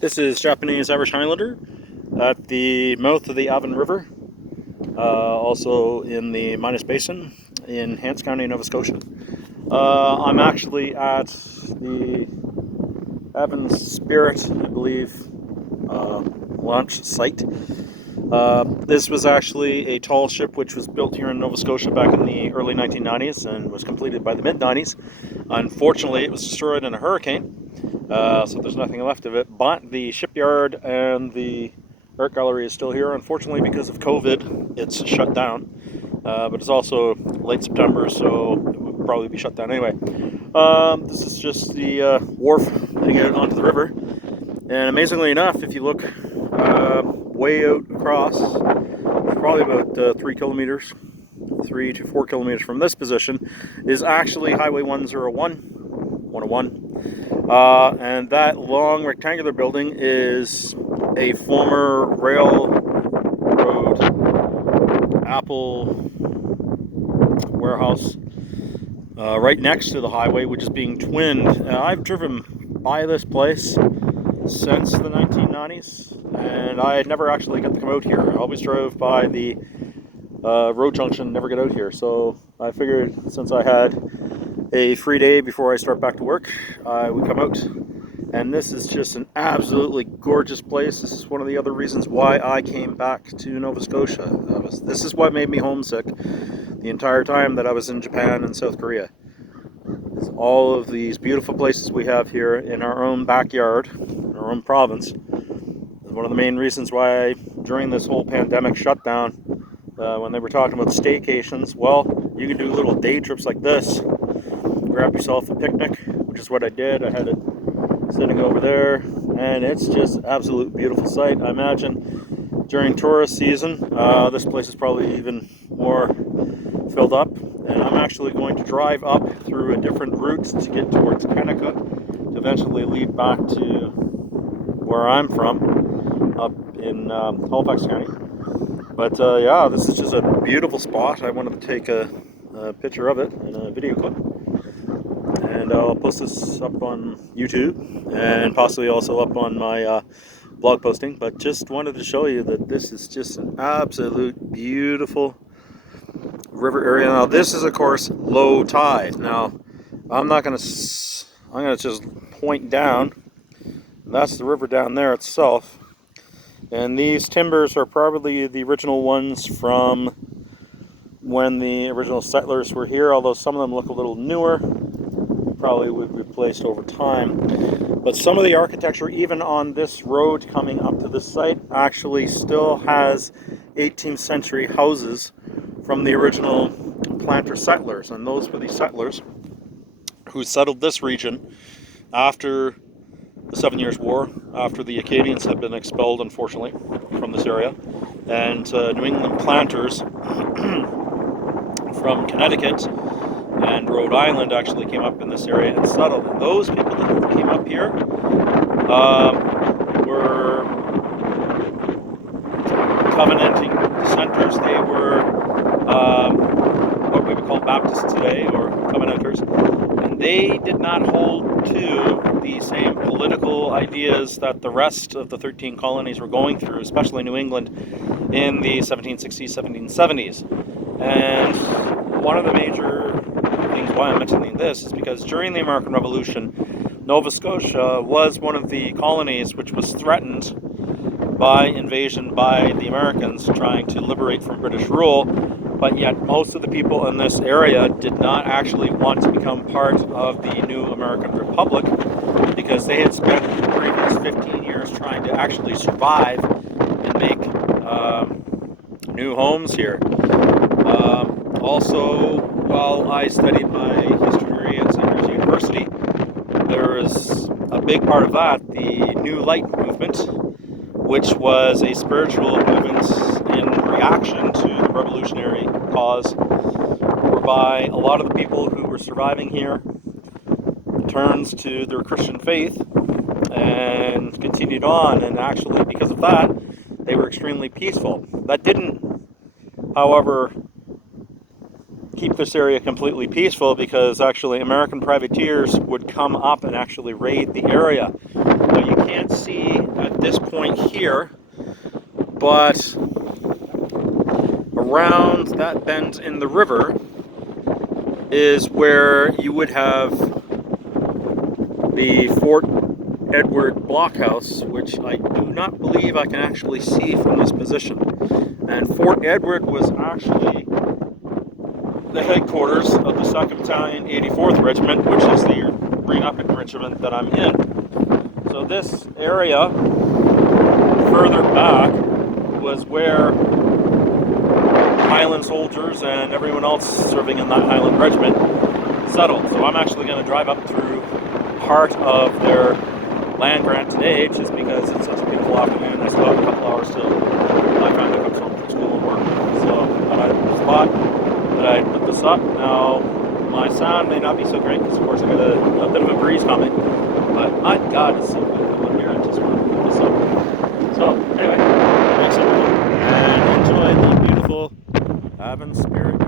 This is Japanese Irish Highlander at the mouth of the Avon River, also in the Minas Basin in Hants County, Nova Scotia. I'm actually at the Avon Spirit, I believe, launch site. This was actually a tall ship which was built here in Nova Scotia back in the early 1990s and was completed by the mid-90s. Unfortunately, it was destroyed in a hurricane. So there's nothing left of it, but the shipyard and the art gallery is still here. Unfortunately, because of COVID, it's shut down, but it's also late September, so it would probably be shut down anyway. This is just the wharf heading out onto the river, and amazingly enough, if you look way out across, it's probably about 3 kilometers, 3 to 4 kilometers from this position, is actually Highway 101. And that long rectangular building is a former railroad Apple warehouse right next to the highway, which is being twinned. I've driven by this place since the 1990s, and I never actually got to come out here. I always drove by the road junction, never get out here. So I figured since I had a free day before I start back to work, I would come out. And this is just an absolutely gorgeous place. This is one of the other reasons why I came back to Nova Scotia. This is what made me homesick the entire time that I was in Japan and South Korea. It's all of these beautiful places we have here in our own backyard, in our own province. It's one of the main reasons why during this whole pandemic shutdown, when they were talking about staycations, well, you can do little day trips like this. Grab yourself a picnic, which is what I did. I had it sitting over there, and it's just an absolute beautiful sight. I imagine during tourist season, this place is probably even more filled up. And I'm actually going to drive up through a different route to get towards Kanaka to eventually lead back to where I'm from, up in Halifax County. But yeah, this is just a beautiful spot. I wanted to take a picture of it in a video clip. And I'll post this up on YouTube and possibly also up on my blog posting. But just wanted to show you that this is just an absolute beautiful river area. Now this is of course low tide. Now I'm gonna just point down. That's the river down there itself. And these timbers are probably the original ones from when the original settlers were here, although some of them look a little newer. Probably would be replaced over time. But some of the architecture, even on this road coming up to this site, actually still has 18th century houses from the original planter settlers. And those were the settlers who settled this region after the 7 Years' War, after the Acadians had been expelled, unfortunately, from this area. And New England planters from Connecticut and Rhode Island actually came up in this area and settled. And those people that came up here were covenanting dissenters. They were what we would call Baptists today, or covenanters. And they did not hold to the same political ideas that the rest of the 13 colonies were going through, especially New England in the 1760s, 1770s. And one of the major things why I'm mentioning this is because during the American Revolution, Nova Scotia was one of the colonies which was threatened by invasion by the Americans trying to liberate from British rule, but yet most of the people in this area did not actually want to become part of the new American Republic because they had spent the previous 15 years trying to actually survive and make new homes here. Also, while I studied my history degree at St. Mary's University, there was a big part of that, the New Light movement, which was a spiritual movement in reaction to the revolutionary cause, whereby a lot of the people who were surviving here turned to their Christian faith and continued on, and actually because of that, they were extremely peaceful. That didn't, however, keep this area completely peaceful, because actually American privateers would come up and actually raid the area. Now you can't see this point here, but around that bend in the river is where you would have the Fort Edward blockhouse, which I do not believe I can actually see from this position. And Fort Edward was actually the headquarters of the 2nd Battalion, 84th Regiment, which is the reenactment regiment that I'm in. So this area further back was where Highland soldiers and everyone else serving in that Highland regiment settled. So I'm actually going to drive up through part of their land grant today, just because it's such a beautiful afternoon. I still have a couple hours till my time to come home from school and work. So I had a spot that I put this up. Now my sound may not be so great because of course I got a bit of a breeze coming, but my God, it's so beautiful up here. I just want to put this up. So anyway, thanks everyone, and enjoy the beautiful Avon Spirit